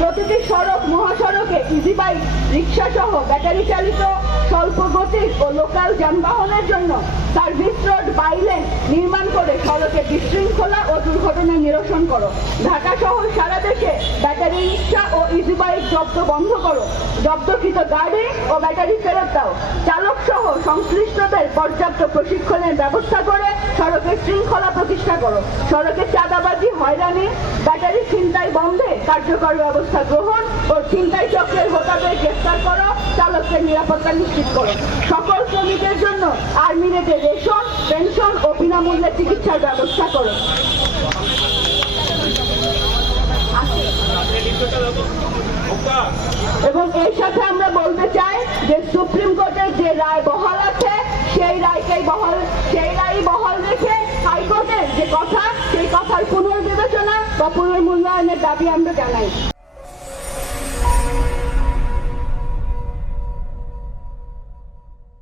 প্রতিটি সড়ক, মহাসড়কে ইজি বাইক রিক্সা সহ ব্যাটারি চালিত স্বল্প গতির ও লোকাল যানবাহনের জন্য সার্ভিস রোড বাইলেন নির্মাণ করে সড়কে বিশৃঙ্খলা ও দুর্ঘটনা নিরসন করো। ঢাকা সহ সারা দেশে ব্যাটারি রিক্সা ও ইজি বাইক জব্দ বন্ধ করো। জব্দকৃত গাড়ি ও ব্যাটারি ফেরত দাও। চালক সহ সংশ্লিষ্টদের পর্যাপ্ত প্রশিক্ষণের ব্যবস্থা করে সড়কে শৃঙ্খলা প্রতিষ্ঠা করো। সড়কে চাঁদাবাজি, হয়রানি ব্যাটারি ছিনতাই বন্ধে কার্যকর ব্যবস্থা গ্রহণ ও ছিনতাই চক্রের হোতাদের গ্রেফতার করো, চালকদের নিরাপত্তা নিশ্চিত করো। সকল শ্রমিকের জন্য আর্মি রেটে রেশন, পেনশন ও বিনামূল্যে চিকিৎসার ব্যবস্থা করো। এবং এর সাথে আমরা বলতে চাই যে সুপ্রিম কোর্টের যে রায় বহাল আছে, সেই রায়কেই বহাল সেই রায় বহাল রেখে হাইকোর্টের যে কথা, সেই কথার পুনর্বিবেচনা বা মূল্যায়নের দাবি আমরা জানাই।